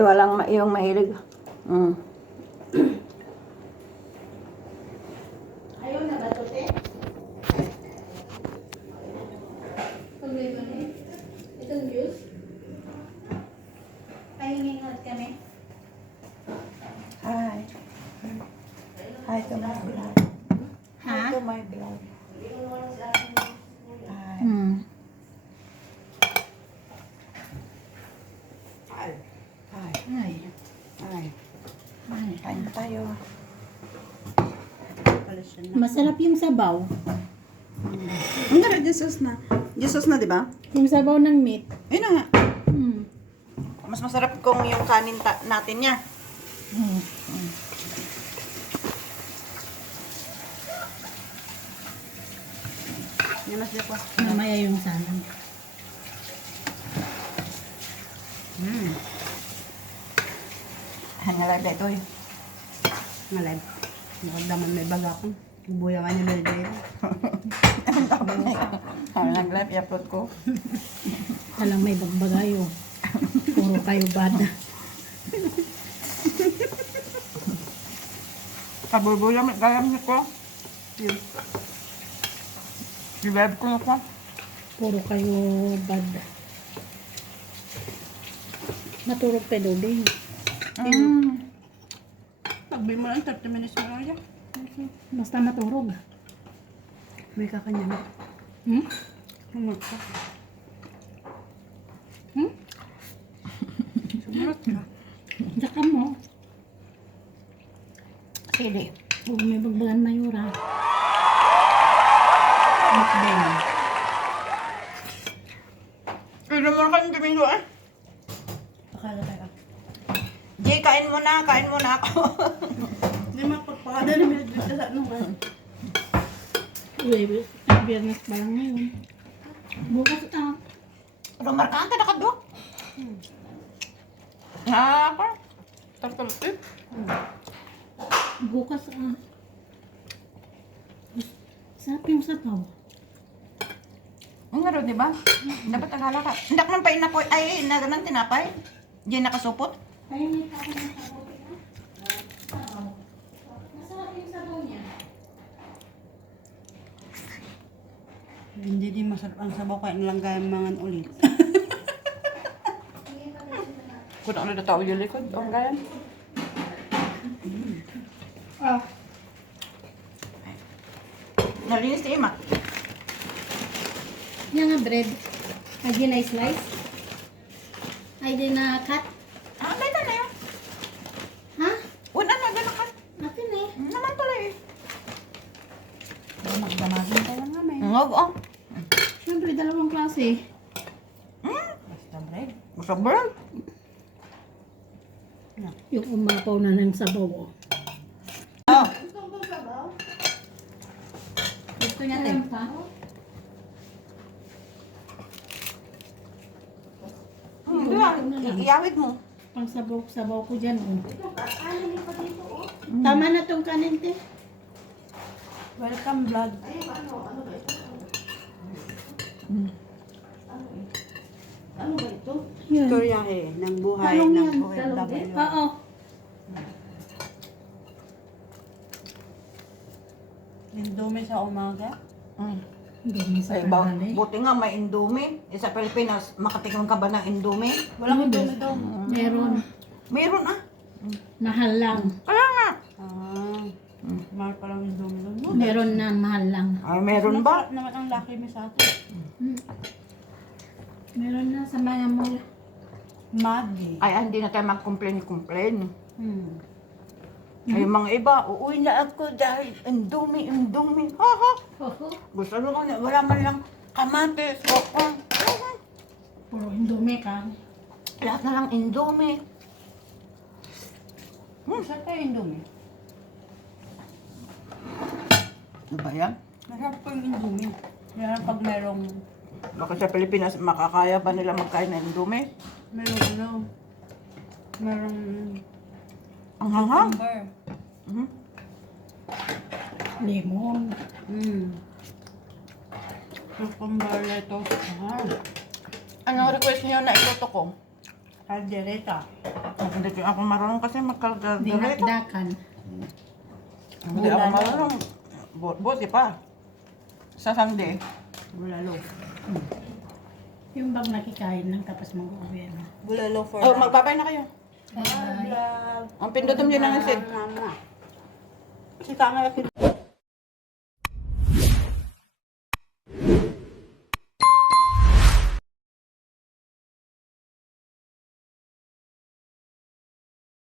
walang ma- yung mahilig. Mm. Ayaw na ba ito, te? Itong juice? Pahingin kami. Hi. Hi to my vlog. Ha? Hi to my vlog. Hi. Hmm. Hi. Hi. Ay. Hi. Ay. Kain tayo. Masarap yung sabaw. Ang ganda Jesus na. Jesus na, di ba? Yung sabaw ng meat. Ayun na nga. Hmm. Mas masarap kung yung kanin natin niya. Hmm. Yan mas ko. Mamaya yung salad. Hmm. Hangalag na ito eh. Ngalad. Nakadaman may baga ko. Buya ka niya may dahil. Hangalag live, i-upload ko. Alang may bagbagayo. Puro kayo bada. Kaburbuya, gayam niyo ko. I-live ko na ko. Puro kayo bada. Matulog pa din. Mm. Pagbi mo lang, 30 minutes mo lang yan. Basta matulog. May kakanya na. Hmm? Sumunod ka. Hmm? Sumunod ka. Saka mo. Sige. Huwag may bagbagan mayura. Mukbang. Pwede mo na kayong domingo eh. Pakala tayo. Kain mo na. Kain mo na ako. Hindi mapagpakala na may dito sa ano ba? Uy, biyernes pa lang ngayon. Bukas ah. Rumarkaan ka na ka, Dok. Ah, ako. Tartaltip. Bukas ah. Sarap yung sabaw. Ang nga di ba? Dapat naghala ka. Hindi man pa inapoy. Ay, na ganang tinapay. Diyan nakasupot. May tao ng sabaw? Sabaw. Masarap yung sabaw niya. Hindi din masarap ang sabaw kaya nalanggay mangan ulit. Kung ano na tao yung likod. Ang ganyan. Ah. Nalinis si Ima. Yan nga bread. Ay, di na slice. Ay, di na cut. Ah, may na yun. Ha? Una na, gano'n ka. Akin eh. Naman tuloy eh. Magdamagin tayo Ngog, oh. Siyempre, dalawang klase. Hmm. Basta bread. Gusto ba? Yung umapaw na ng sabaw. Oh. Oh. Gusto niya pa? Hmm, diba? Iyawid mo. Pang sabaw-sabaw ko dyan. Oh. Tama na tong kanin, te. Welcome vlog. Yan. Istoryahe ng buhay Talong ng yan. OFW. Oo. Indomie sa umaga. Hindi sa Ay, ba, tanghali. buti nga may Indomie. Eh, sa Pilipinas, makatikim ka ba ng Indomie? Walang indomie daw. Meron. Meron ah. Mahal lang. Kaya nga. Ah. Mahal pa lang indomie doon. No? Meron na mahal lang. Ay, meron ba? Masarap naman ang laki mo sa atin. Hmm. Meron na sa mga mall. Maggi. Ay, hindi na tayo mag-complain-complain. Hmm. Ay, yung mga iba, uuwi na ako dahil Indomie, Indomie. Ha, ha. Gusto mo ko na, wala man lang kamatis, koko. Puro indomie ka. Lahat na lang Indomie. Hmm. Saan tayo indomie? Ano ba yan? Masarap po yung indomie. Kaya pag merong, Baka sa Pilipinas, makakaya ba nila magkain ng Indomie? Merong ano, merong Ang hanghang. cucumber. Mhm. Lemon. Hmm. Cucumber lettuce. Ah. Anong request niyo na iluto ko? Kaldereta. Hindi ko ako marunong kasi magkalgalito. Dinakdakan. Hindi ako marunong. Bu- Buti pa. Sa Sunday. Bulalo. Yung bang nakikain lang tapos mag-uwi. Ano? Bulalo for Oh, magbabay na kayo. Bye-bye. Ang pindutom yun ng isid. Mama. Si Kanga